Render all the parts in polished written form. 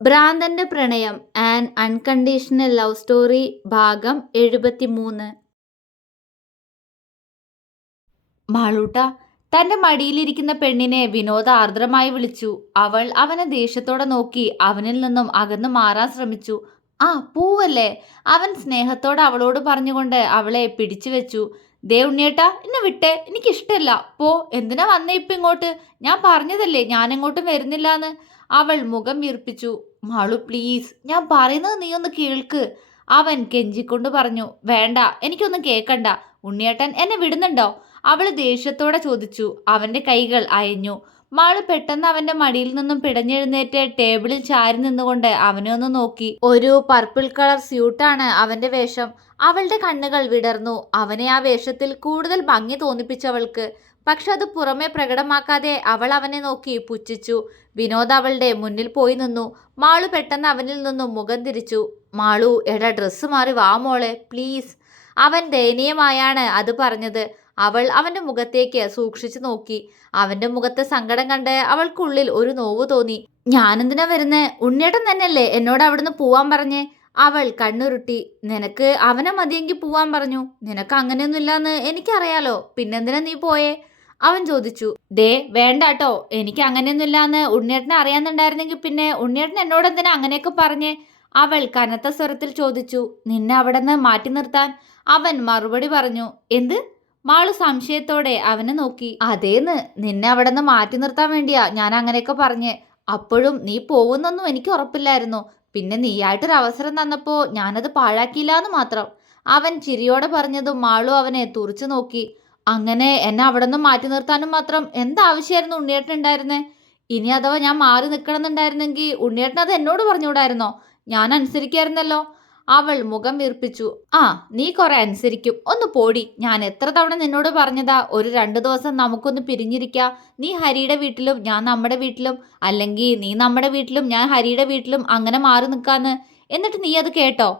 ഭ്രാന്തന്റെ പ്രണയം an unconditional love story ഭാഗം 73. മാളൂട്ട തന്റെ മടിയിലിരിക്കുന്ന പെണ്ണിനെ വിനോദ് ആർദ്രമായി വിളിച്ചു. അവൾ അവനെ ദേഷ്യത്തോടെ നോക്കി അവനിൽ നിന്നും അകന്നു മാറാൻ ശ്രമിച്ചു. ആ പൂവല്ലേ, അവൻ സ്നേഹത്തോടെ അവളോട് പറഞ്ഞുകൊണ്ട് അവളെ പിടിച്ചു വെച്ചു. ദേ ഉണ്ണിയേട്ടാ, എന്നെ വിട്ടേ, എനിക്കിഷ്ടല്ല. പോ, എന്തിനാ വന്നേ ഇപ്പം ഇങ്ങോട്ട്? ഞാൻ പറഞ്ഞതല്ലേ ഞാൻ എങ്ങോട്ടും വരുന്നില്ലാന്ന്. അവൾ മുഖം വീർപ്പിച്ചു. മാളു പ്ലീസ്, ഞാൻ പറയുന്നത് നീ ഒന്ന് കേൾക്ക്, അവൻ കെഞ്ചിക്കൊണ്ട് പറഞ്ഞു. വേണ്ട, എനിക്കൊന്നും കേൾക്കണ്ട. ഉണ്ണിയേട്ടൻ എന്നെ വിടുന്നുണ്ടോ? അവൾ ദേഷ്യത്തോടെ ചോദിച്ചു. അവന്റെ കൈകൾ അയഞ്ഞു. മാള് പെട്ടെന്ന് അവന്റെ മടിയിൽ നിന്നും പിടഞ്ഞെഴുന്നേറ്റ് ടേബിളിൽ ചാരി നിന്നുകൊണ്ട് അവനെ ഒന്ന് നോക്കി. ഒരു പർപ്പിൾ കളർ സ്യൂട്ടാണ് അവന്റെ വേഷം. അവളുടെ കണ്ണുകൾ വിടർന്നു. അവനെ ആ വേഷത്തിൽ കൂടുതൽ ഭംഗി തോന്നിപ്പിച്ചവൾക്ക്. പക്ഷെ അത് പുറമെ പ്രകടമാക്കാതെ അവൾ അവനെ നോക്കി പുച്ഛിച്ചു. വിനോദ് അവളുടെ മുന്നിൽ പോയി നിന്നു. മാളു പെട്ടെന്ന് അവനിൽ നിന്നും മുഖം തിരിച്ചു. മാളു, എടാ ഡ്രസ്സ് മാറി വാ മോളെ പ്ലീസ്. അവൻ ദയനീയമായാണ് അത് പറഞ്ഞത്. അവൾ അവന്റെ മുഖത്തേക്ക് സൂക്ഷിച്ചു നോക്കി. അവന്റെ മുഖത്തെ സങ്കടം കണ്ട് അവൾക്കുള്ളിൽ ഒരു നോവ് തോന്നി. ഞാനെന്തിനാ വരുന്നേ? ഉണ്ണിയേട്ടൻ തന്നെയല്ലേ എന്നോട് അവിടുന്ന് പോവാൻ പറഞ്ഞേ? അവൾ കണ്ണുരുട്ടി. നിനക്ക് അവനെ മതിയെങ്കിൽ പോവാൻ പറഞ്ഞു. നിനക്ക് അങ്ങനെയൊന്നുമില്ലാന്ന് എനിക്കറിയാലോ, പിന്നെന്തിനാ നീ പോയേ? അവൻ ചോദിച്ചു. ദേ വേണ്ടാട്ടോ, എനിക്ക് അങ്ങനെയൊന്നുമില്ലാന്ന് ഉണ്ണിയേട്ടനെ അറിയാന്നുണ്ടായിരുന്നെങ്കിൽ പിന്നെ ഉണ്ണിയേട്ടൻ എന്നോട് എന്തിനാ അങ്ങനെയൊക്കെ പറഞ്ഞേ? അവൾ കനത്ത സ്വരത്തിൽ ചോദിച്ചു. നിന്നെ അവിടെ നിന്ന് മാറ്റി നിർത്താൻ. അവൻ മറുപടി പറഞ്ഞു. എന്ത്? മാളു സംശയത്തോടെ അവനെ നോക്കി. അതേന്ന്, നിന്നെ അവിടെ നിന്ന് മാറ്റി നിർത്താൻ വേണ്ടിയാ ഞാൻ അങ്ങനെയൊക്കെ പറഞ്ഞേ. അപ്പോഴും നീ പോകുന്നൊന്നും എനിക്ക് ഉറപ്പില്ലായിരുന്നു. പിന്നെ നീയായിട്ടൊരു അവസരം തന്നപ്പോൾ ഞാനത് പാഴാക്കിയില്ലാന്ന് മാത്രം. അവൻ ചിരിയോടെ പറഞ്ഞതും മാളു അവനെ തുറച്ചു നോക്കി. അങ്ങനെ എന്നെ അവിടെ നിന്ന് മാറ്റി നിർത്താനും മാത്രം എന്താവശ്യമായിരുന്നു ഉണ്ണിയേട്ടൻ ഉണ്ടായിരുന്നേ? ഇനി അഥവാ ഞാൻ മാറി നിൽക്കണമെന്നുണ്ടായിരുന്നെങ്കിൽ ഉണ്ണിയേട്ടൻ അത് എന്നോട് പറഞ്ഞുകൂടായിരുന്നോ? ഞാൻ അനുസരിക്കായിരുന്നല്ലോ. അവൾ മുഖം വീർപ്പിച്ചു. ആ, നീ കുറെ അനുസരിക്കും. ഒന്ന് പോടി. ഞാൻ എത്ര തവണ നിന്നോട് പറഞ്ഞതാ ഒരു 2 ദിവസം നമുക്കൊന്ന് പിരിഞ്ഞിരിക്കാം. നീ ഹരിയുടെ വീട്ടിലും ഞാൻ നമ്മുടെ വീട്ടിലും, അല്ലെങ്കിൽ നീ നമ്മുടെ വീട്ടിലും ഞാൻ ഹരിയുടെ വീട്ടിലും അങ്ങനെ മാറി നിൽക്കാന്ന്. എന്നിട്ട് നീ അത് കേട്ടോ?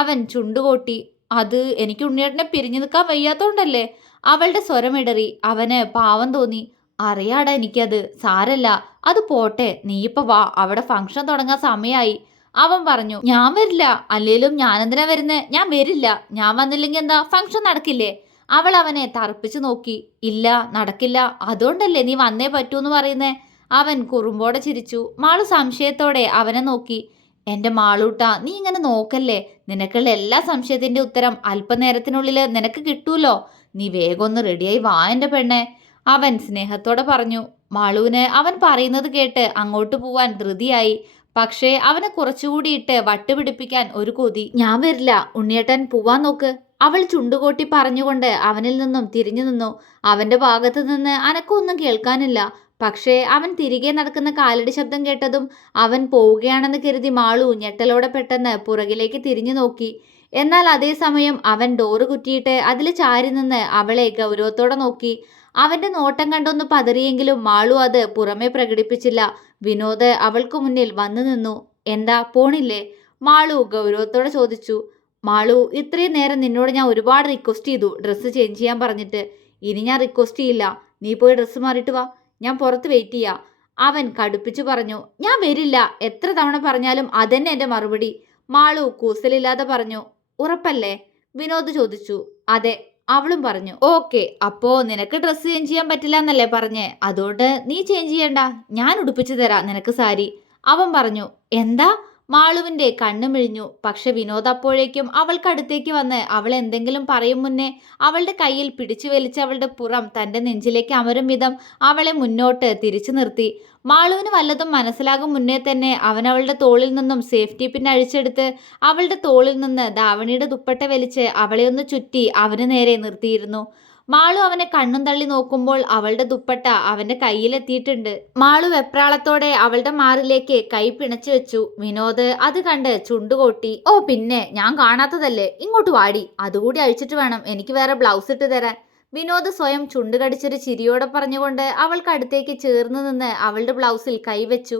അവൻ ചുണ്ടുകൊട്ടി. അത് എനിക്ക് ഉണ്ണിയേട്ടനെ പിരിഞ്ഞു നിൽക്കാൻ വയ്യാത്തോണ്ടല്ലേ. അവളുടെ സ്വരമിടറി. അവന് പാവം തോന്നി. അറിയാടാ എനിക്കത്. സാരല്ല, അത് പോട്ടെ. നീയിപ്പോ വാ, അവിടെ ഫംഗ്ഷൻ തുടങ്ങാൻ സമയമായി. അവൻ പറഞ്ഞു. ഞാൻ വരില്ല. അല്ലേലും ഞാനെന്തിനാ വരുന്നേ? ഞാൻ വരില്ല. ഞാൻ വന്നില്ലെങ്കിൽ എന്താ, ഫംഗ്ഷൻ നടക്കില്ലേ? അവൾ അവനെ തറപ്പിച്ചു നോക്കി. ഇല്ല, നടക്കില്ല. അതുകൊണ്ടല്ലേ നീ വന്നേ പറ്റൂന്ന് പറയുന്നേ? അവൻ കുറുമ്പോടെ ചിരിച്ചു. മാളു സംശയത്തോടെ അവനെ നോക്കി. എന്റെ മാളൂട്ട, നീ ഇങ്ങനെ നോക്കല്ലേ. നിനക്കുള്ള എല്ലാ സംശയത്തിന്റെ ഉത്തരം അല്പനേരത്തിനുള്ളിൽ നിനക്ക് കിട്ടൂലോ. നീ വേഗം ഒന്ന് റെഡിയായി വാ എന്റെ പെണ്ണെ. അവൻ സ്നേഹത്തോടെ പറഞ്ഞു. മാളുവിന് അവൻ പറയുന്നത് കേട്ട് അങ്ങോട്ട് പോവാൻ ധൃതിയായി. പക്ഷേ അവനെ കുറച്ചുകൂടി ഇട്ട് വട്ടുപിടിപ്പിക്കാൻ ഒരു കൊതി. ഞാൻ വരില്ല, ഉണ്ണിയേട്ടൻ പോവാൻ നോക്ക്. അവൾ ചുണ്ടുകൊട്ടി പറഞ്ഞുകൊണ്ട് അവനിൽ നിന്നും തിരിഞ്ഞു നിന്നു. അവന്റെ ഭാഗത്തു നിന്ന് അനക്കൊന്നും കേൾക്കാനില്ല. പക്ഷേ അവൻ തിരികെ നടക്കുന്ന കാലടി ശബ്ദം കേട്ടതും അവൻ പോവുകയാണെന്ന് കരുതി മാളു ഞെട്ടലോടെ പെട്ടെന്ന് പുറകിലേക്ക് തിരിഞ്ഞു നോക്കി. എന്നാൽ അതേസമയം അവൻ ഡോറ് കുറ്റിയിട്ട് അതിൽ ചാരി നിന്ന് അവളെ ഗൗരവത്തോടെ നോക്കി. അവന്റെ നോട്ടം കണ്ടൊന്ന് പതറിയെങ്കിലും മാളു അത് പുറമെ പ്രകടിപ്പിച്ചില്ല. വിനോദ് അവൾക്ക് മുന്നിൽ വന്നു നിന്നു. എന്താ, പോണില്ലേ? മാളു ഗൗരവത്തോടെ ചോദിച്ചു. മാളു, ഇത്രയും നേരം നിന്നോട് ഞാൻ ഒരുപാട് റിക്വസ്റ്റ് ചെയ്തു ഡ്രസ്സ് ചേഞ്ച് ചെയ്യാൻ പറഞ്ഞിട്ട്. ഇനി ഞാൻ റിക്വസ്റ്റ് ചെയ്യില്ല. നീ പോയി ഡ്രസ്സ് മാറിയിട്ട് വാ, ഞാൻ പുറത്ത് വെയിറ്റ് ചെയ്യാം. അവൻ കടുപ്പിച്ചു പറഞ്ഞു. ഞാൻ വരില്ല. എത്ര തവണ പറഞ്ഞാലും അതന്നെ എൻ്റെ മറുപടി. മാളു കൂസലില്ലാതെ പറഞ്ഞു. ഉറപ്പല്ലേ? വിനോദ് ചോദിച്ചു. അതെ, അവളും പറഞ്ഞു. ഓക്കെ, അപ്പോ നിനക്ക് ഡ്രസ്സ് ചേഞ്ച് ചെയ്യാൻ പറ്റില്ല എന്നല്ലേ പറഞ്ഞേ? അതുകൊണ്ട് നീ ചേഞ്ച് ചെയ്യണ്ട, ഞാൻ ഉടുപ്പിച്ചു തരാം നിനക്ക് സാരി. അവൻ പറഞ്ഞു. എന്താ? മാളുവിന്റെ കണ്ണു മിഴിഞ്ഞു. പക്ഷെ വിനോദ് അപ്പോഴേക്കും അവൾക്കടുത്തേക്ക് വന്ന് അവൾ എന്തെങ്കിലും പറയും മുന്നേ അവളുടെ കയ്യിൽ പിടിച്ചു വലിച്ച് അവളുടെ പുറം തന്റെ നെഞ്ചിലേക്ക് അമരും വിധം അവളെ മുന്നോട്ട് തിരിച്ചു നിർത്തി. മാളുവിന് വല്ലതും മനസ്സിലാകും മുന്നേ തന്നെ അവൻ അവളുടെ തോളിൽ നിന്നും സേഫ്റ്റി പിൻ അഴിച്ചെടുത്ത് അവളുടെ തോളിൽ നിന്ന് ധാവണിയുടെ ദുപ്പട്ട വലിച്ച് അവളെ ഒന്ന് ചുറ്റി അവന് നേരെ നിർത്തിയിരുന്നു. മാളു അവനെ കണ്ണും തള്ളി നോക്കുമ്പോൾ അവളുടെ ദുപ്പട്ട അവന്റെ കയ്യിലെത്തിയിട്ടുണ്ട്. മാളു വെപ്രാളത്തോടെ അവളുടെ മാറിലേക്ക് കൈ പിണച്ചു വെച്ചു. വിനോദ് അത് കണ്ട് ചുണ്ടുകൊട്ടി. ഓ പിന്നെ, ഞാൻ കാണാത്തതല്ലേ, ഇങ്ങോട്ട് വാടി. അതുകൂടി അഴിച്ചിട്ട് വേണം എനിക്ക് വേറെ ബ്ലൗസ് ഇട്ട് തരാൻ. വിനോദ് സ്വയം ചുണ്ടുകടിച്ചൊരു ചിരിയോടെ പറഞ്ഞുകൊണ്ട് അവൾക്ക് അടുത്തേക്ക് ചേർന്ന് നിന്ന് അവളുടെ ബ്ലൗസിൽ കൈവച്ചു.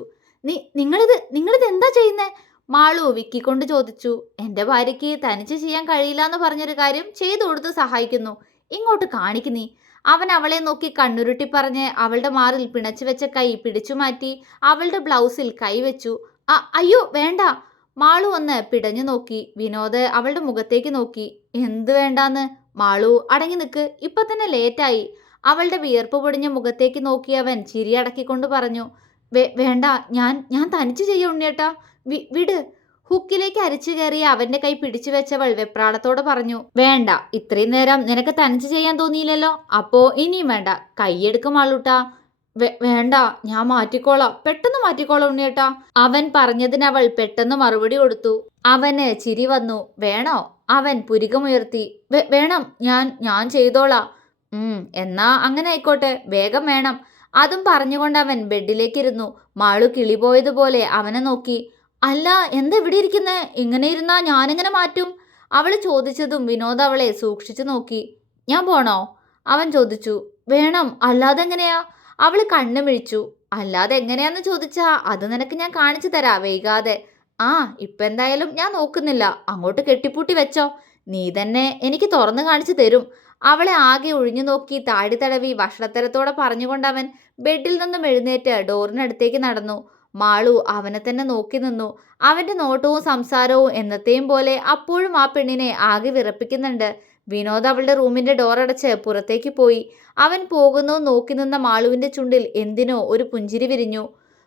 നിങ്ങളിത് എന്താ ചെയ്യുന്നേ? മാളു വിക്കിക്കൊണ്ട് ചോദിച്ചു. എന്റെ ഭാര്യയ്ക്ക് തനിച്ച് ചെയ്യാൻ കഴിയില്ല എന്ന് പറഞ്ഞൊരു കാര്യം ചെയ്തു കൊടുത്ത് സഹായിക്കുന്നു. ഇങ്ങോട്ട് കാണിക്കുന്നീ. അവൻ അവളെ നോക്കി കണ്ണുരുട്ടി പറഞ്ഞ് അവളുടെ മാറിൽ പിണച്ചു വെച്ച കൈ പിടിച്ചു മാറ്റി അവളുടെ ബ്ലൗസിൽ കൈവച്ചു. അയ്യോ വേണ്ട. മാളു ഒന്ന് പിടഞ്ഞു നോക്കി. വിനോദ് അവളുടെ മുഖത്തേക്ക് നോക്കി. എന്ത് വേണ്ടാന്ന്? മാളു അടങ്ങി നിക്ക്, ഇപ്പൊ തന്നെ ലേറ്റായി. അവളുടെ വിയർപ്പ് പൊടിഞ്ഞ മുഖത്തേക്ക് നോക്കി അവൻ ചിരി അടക്കിക്കൊണ്ട് പറഞ്ഞു. വേണ്ട, ഞാൻ ഞാൻ തനിച്ച് ചെയ്യ ഉണ്ണിയേട്ടാ, വിട്. ഹുക്കിലേക്ക് അരിച്ചു കയറിയ അവന്റെ കൈ പിടിച്ചു വെച്ചവൾ വെപ്രാളത്തോടെ പറഞ്ഞു. വേണ്ട, ഇത്രയും നേരം നിനക്ക് തനിച്ച് ചെയ്യാൻ തോന്നിയില്ലല്ലോ, അപ്പോ ഇനിയും വേണ്ട. കൈയെടുക്കും മാളൂട്ടാ. വേണ്ട, ഞാൻ മാറ്റിക്കോളാം, പെട്ടെന്ന് മാറ്റിക്കോളാം ഉണ്ണിയേട്ടാ. അവൻ പറഞ്ഞതിനവൾ പെട്ടെന്ന് മറുപടി കൊടുത്തു. അവന് ചിരി വന്നു. വേണോ? അവൻ പുരികമുയർത്തി. വേണം, ഞാൻ ചെയ്തോളാം. എന്നാ അങ്ങനെ ആയിക്കോട്ടെ, വേഗം വേണം. അതും പറഞ്ഞുകൊണ്ട് അവൻ ബെഡിലേക്കിരുന്നു. മാളു കിളി പോയതുപോലെ അവനെ നോക്കി. അല്ല, എന്താ ഇവിടെ ഇരിക്കുന്നേ? ഇങ്ങനെ ഇരുന്നാ ഞാനെങ്ങനെ മാറ്റും? അവള് ചോദിച്ചതും വിനോദ് അവളെ സൂക്ഷിച്ചു നോക്കി. ഞാൻ പോണോ? അവൻ ചോദിച്ചു. വേണം, അല്ലാതെ എങ്ങനെയാ? അവള് കണ്ണു മിഴിച്ചു. അല്ലാതെ എങ്ങനെയാന്ന് ചോദിച്ചാ അത് നിനക്ക് ഞാൻ കാണിച്ചു തരാം വൈകാതെ. ഇപ്പൊ എന്തായാലും ഞാൻ നോക്കുന്നില്ല, അങ്ങോട്ട് കെട്ടിപ്പൂട്ടി വെച്ചോ. നീ തന്നെ എനിക്ക് തുറന്നു കാണിച്ചു തരും. അവളെ ആകെ ഒഴിഞ്ഞു നോക്കി താടി തടവി വഷളത്തരത്തോടെ പറഞ്ഞുകൊണ്ടവൻ ബെഡിൽ നിന്നും എഴുന്നേറ്റ് ഡോറിനടുത്തേക്ക് നടന്നു. മാളു അവനെ തന്നെ നോക്കി നിന്നു. അവന്റെ നോട്ടവും സംസാരവും എന്നത്തെയും പോലെ അപ്പോഴും ആ പെണ്ണിനെ ആകെ വിറപ്പിക്കുന്നുണ്ട്. വിനോദ് അവളുടെ റൂമിന്റെ ഡോർ അടച്ച് പുറത്തേക്ക് പോയി. അവൻ പോകുന്നു നോക്കി നിന്ന മാളുവിന്റെ ചുണ്ടിൽ എന്തിനോ ഒരു പുഞ്ചിരി വിരിഞ്ഞു.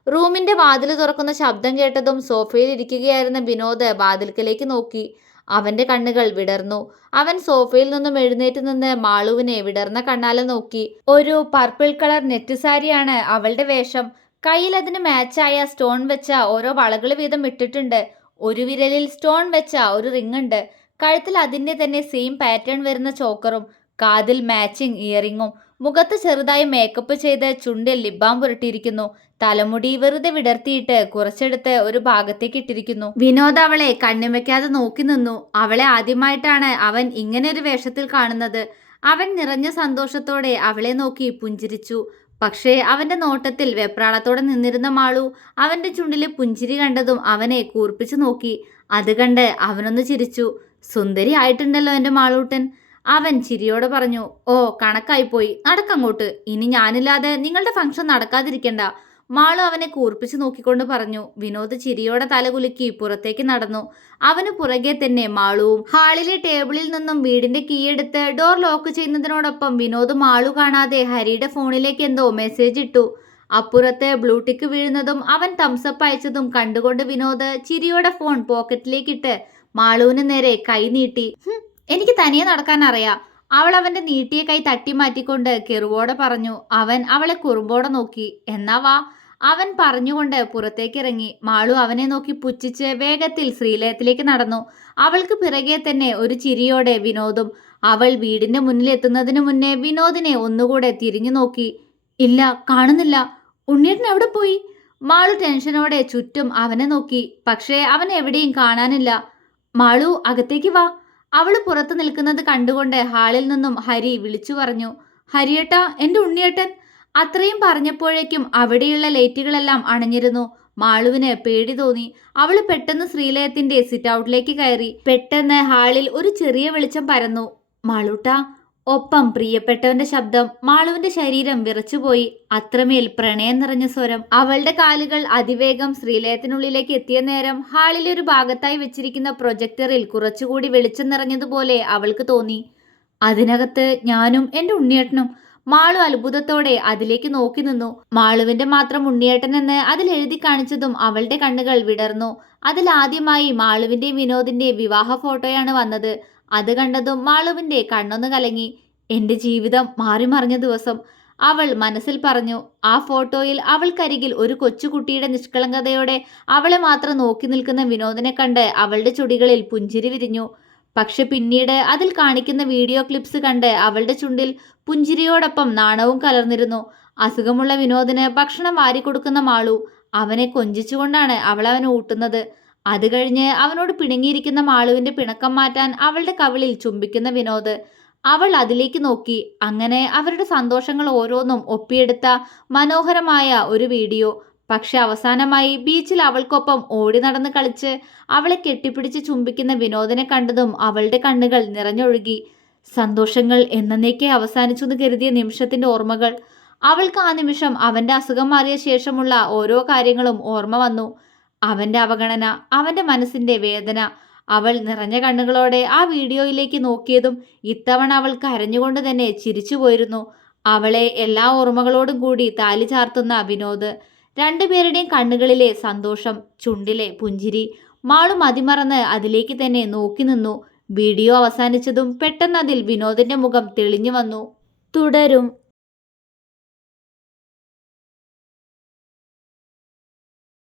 റൂമിന്റെ വാതിൽ തുറക്കുന്ന ശബ്ദം കേട്ടതും സോഫയിൽ ഇരിക്കുകയായിരുന്ന വിനോദ് വാതിൽക്കലേക്ക് നോക്കി. അവന്റെ കണ്ണുകൾ വിടർന്നു. അവൻ സോഫയിൽ നിന്നും എഴുന്നേറ്റ് നിന്ന് മാളുവിനെ വിടർന്ന കണ്ണാലെ നോക്കി. ഒരു പർപ്പിൾ കളർ നെറ്റ് സാരിയാണ് അവളുടെ വേഷം. കയ്യിൽ അതിന് മാച്ചായ സ്റ്റോൺ വെച്ച ഓരോ വളകൾ വീതം ഇട്ടിട്ടുണ്ട്. ഒരു വിരലിൽ സ്റ്റോൺ വെച്ച ഒരു റിംഗ് ഉണ്ട്. കഴുത്തിൽ അതിൻ്റെ തന്നെ സെയിം പാറ്റേൺ വരുന്ന ചോക്കറും, കാതിൽ മാച്ചിങ് ഇയറിങ്ങും. മുഖത്ത് ചെറുതായി മേക്കപ്പ് ചെയ്ത് ചുണ്ടിൽ ലിബാം പുരട്ടിയിരിക്കുന്നു. തലമുടി വെറുതെ വിടർത്തിയിട്ട് കുറച്ചെടുത്ത് ഒരു ഭാഗത്തേക്ക് ഇട്ടിരിക്കുന്നു. വിനോദ് അവളെ കണ്ണും വെക്കാതെ നോക്കി നിന്നു. അവളെ ആദ്യമായിട്ടാണ് അവൻ ഇങ്ങനെ ഒരു വേഷത്തിൽ കാണുന്നത്. അവൻ നിറഞ്ഞ സന്തോഷത്തോടെ അവളെ നോക്കി പുഞ്ചിരിച്ചു. പക്ഷേ അവന്റെ നോട്ടത്തിൽ വെപ്രാളത്തോടെ നിന്നിരുന്ന മാളു അവന്റെ ചുണ്ടിലെ പുഞ്ചിരി കണ്ടതും അവനെ കൂർപ്പിച്ചു നോക്കി. അത് കണ്ട് അവനൊന്ന് ചിരിച്ചു. സുന്ദരി ആയിട്ടുണ്ടല്ലോ എൻ്റെ മാളൂട്ടൻ, അവൻ ചിരിയോടെ പറഞ്ഞു. ഓ, കണക്കായിപ്പോയി, നടക്കങ്ങോട്ട്. ഇനി ഞാനില്ലാതെ നിങ്ങളുടെ ഫംഗ്ഷൻ നടക്കാതിരിക്കണ്ട. മാളു അവനെ കൂർപ്പിച്ചു നോക്കിക്കൊണ്ട് പറഞ്ഞു. വിനോദ് ചിരിയോടെ തലകുലുക്കി പുറത്തേക്ക് നടന്നു. അവന് പുറകെ തന്നെ മാളുവും. ഹാളിലെ ടേബിളിൽ നിന്നും വീടിന്റെ കീ എടുത്ത് ഡോർ ലോക്ക് ചെയ്യുന്നതിനോടൊപ്പം വിനോദ് മാളു കാണാതെ ഹരിയുടെ ഫോണിലേക്ക് എന്തോ മെസ്സേജ് ഇട്ടു. അപ്പുറത്ത് ബ്ലൂടിക്ക് വീഴുന്നതും അവൻ തംസപ്പ് അയച്ചതും കണ്ടുകൊണ്ട് വിനോദ് ചിരിയോടെ ഫോൺ പോക്കറ്റിലേക്കിട്ട് മാളുവിന് നേരെ കൈ നീട്ടി. എനിക്ക് തനിയെ നടക്കാൻ അറിയാം. അവൾ അവന്റെ നീട്ടിയ കൈ തട്ടി മാറ്റിക്കൊണ്ട് കെറുവോടെ പറഞ്ഞു. അവൻ അവളെ കുറുമ്പോടെ നോക്കി. എന്നാ വാ, അവൻ പറഞ്ഞുകൊണ്ട് പുറത്തേക്കിറങ്ങി. മാളു അവനെ നോക്കി പുച്ഛിച്ച് വേഗത്തിൽ ശ്രീലയത്തിലേക്ക് നടന്നു. അവൾക്ക് പിറകെ തന്നെ ഒരു ചിരിയോടെ വിനോദും. അവൾ വീടിന്റെ മുന്നിൽ എത്തുന്നതിന് മുന്നേ വിനോദിനെ ഒന്നുകൂടെ തിരിഞ്ഞു നോക്കി. ഇല്ല, കാണുന്നില്ല. ഉണ്ണിയേട്ടൻ എവിടെ പോയി? മാളു ടെൻഷനോടെ ചുറ്റും അവനെ നോക്കി. പക്ഷേ അവൻ എവിടെയും കാണാനില്ല. മാളു, അകത്തേക്ക് വാ. അവള് പുറത്തു നിൽക്കുന്നത് കണ്ടുകൊണ്ട് ഹാളിൽ നിന്നും ഹരി വിളിച്ചു പറഞ്ഞു. ഹരിയേട്ടാ, എൻ്റെ ഉണ്ണിയേട്ടൻ. അത്രയും പറഞ്ഞപ്പോഴേക്കും അവിടെയുള്ള ലൈറ്റുകളെല്ലാം അണഞ്ഞിരുന്നു. മാളുവിന് പേടി തോന്നി. അവള് പെട്ടെന്ന് ശ്രീലയത്തിന്റെ സിറ്റ് ഔട്ടിലേക്ക് കയറി. പെട്ടെന്ന് ഹാളിൽ ഒരു ചെറിയ വെളിച്ചം പരന്നു. മാളൂട്ടാ. ഒപ്പം പ്രിയപ്പെട്ടവന്റെ ശബ്ദം. മാളുവിന്റെ ശരീരം വിറച്ചുപോയി. അത്രമേൽ പ്രണയം നിറഞ്ഞ സ്വരം. അവളുടെ കാലുകൾ അതിവേഗം ശ്രീലയത്തിനുള്ളിലേക്ക് എത്തിയ നേരം ഹാളിലെ ഒരു ഭാഗത്തായി വെച്ചിരിക്കുന്ന പ്രൊജക്ടറിൽ കുറച്ചുകൂടി വെളിച്ചം നിറഞ്ഞതുപോലെ അവൾക്ക് തോന്നി. അതിനകത്ത് ഞാനും എൻ്റെ ഉണ്ണിയേട്ടനും. മാളു അത്ഭുതത്തോടെ അതിലേക്ക് നോക്കി നിന്നു. മാളുവിന്റെ മാത്രം ഉണ്ണിയേട്ടൻ എന്ന് അതിൽ എഴുതി കാണിച്ചതും അവളുടെ കണ്ണുകൾ വിടർന്നു. അതിലാദ്യമായി മാളുവിന്റെയും വിനോദിന്റെയും വിവാഹ ഫോട്ടോയാണ് വന്നത്. അത് കണ്ടതും മാളുവിന്റെ കണ്ണൊന്ന് കലങ്ങി. എൻ്റെ ജീവിതം മാറിമറിഞ്ഞ ദിവസം, അവൾ മനസ്സിൽ പറഞ്ഞു. ആ ഫോട്ടോയിൽ അവൾക്കരികിൽ ഒരു കൊച്ചുകുട്ടിയുടെ നിഷ്കളങ്കതയോടെ അവളെ മാത്രം നോക്കി നിൽക്കുന്ന വിനോദിനെ കണ്ട് അവളുടെ ചുടികളിൽ പുഞ്ചിരി വിരിഞ്ഞു. പക്ഷെ പിന്നീട് അതിൽ കാണിക്കുന്ന വീഡിയോ ക്ലിപ്സ് കണ്ട് അവളുടെ ചുണ്ടിൽ പുഞ്ചിരിയോടൊപ്പം നാണവും കലർന്നിരുന്നു. അസുഖമുള്ള വിനോദിന് ഭക്ഷണം വാരിക്കൊടുക്കുന്ന മാളു. അവനെ കൊഞ്ചിച്ചുകൊണ്ടാണ് അവൾ അവനെ ഊട്ടുന്നത്. അത് കഴിഞ്ഞ് അവനോട് പിണങ്ങിയിരിക്കുന്ന മാളുവിന്റെ പിണക്കം മാറ്റാൻ അവളുടെ കവിളിൽ ചുംബിക്കുന്ന വിനോദ്. അവൾ അതിലേക്ക് നോക്കി. അങ്ങനെ അവരുടെ സന്തോഷങ്ങൾ ഓരോന്നും ഒപ്പിയെടുത്ത മനോഹരമായ ഒരു വീഡിയോ. പക്ഷെ അവസാനമായി ബീച്ചിൽ അവൾക്കൊപ്പം ഓടി നടന്ന് കളിച്ച് അവളെ കെട്ടിപ്പിടിച്ച് ചുംബിക്കുന്ന വിനോദിനെ കണ്ടതും അവളുടെ കണ്ണുകൾ നിറഞ്ഞൊഴുകി. സന്തോഷങ്ങൾ എന്നേക്കെ അവസാനിച്ചു എന്ന് കരുതിയ നിമിഷത്തിന്റെ ഓർമ്മകൾ. അവൾക്ക് ആ നിമിഷം അവന്റെ അസുഖം മാറിയ ശേഷമുള്ള ഓരോ കാര്യങ്ങളും ഓർമ്മ വന്നു. അവന്റെ അവഗണന, അവന്റെ മനസ്സിന്റെ വേദന. അവൾ നിറഞ്ഞ കണ്ണുകളോടെ ആ വീഡിയോയിലേക്ക് നോക്കിയതും ഇത്തവണ അവൾ കരഞ്ഞുകൊണ്ട് തന്നെ ചിരിച്ചുപോയിരുന്നു. അവളെ എല്ലാ ഓർമ്മകളോടും കൂടി താലി ചാർത്തുന്ന വിനോദ്. രണ്ടുപേരുടെയും കണ്ണുകളിലെ സന്തോഷം, ചുണ്ടിലെ പുഞ്ചിരി. മാളു മതിമറന്ന് അതിലേക്ക് തന്നെ നോക്കി നിന്നു. വീഡിയോ അവസാനിച്ചതും പെട്ടെന്ന് അതിൽ വിനോദിന്റെ മുഖം തെളിഞ്ഞു വന്നു. തുടരും.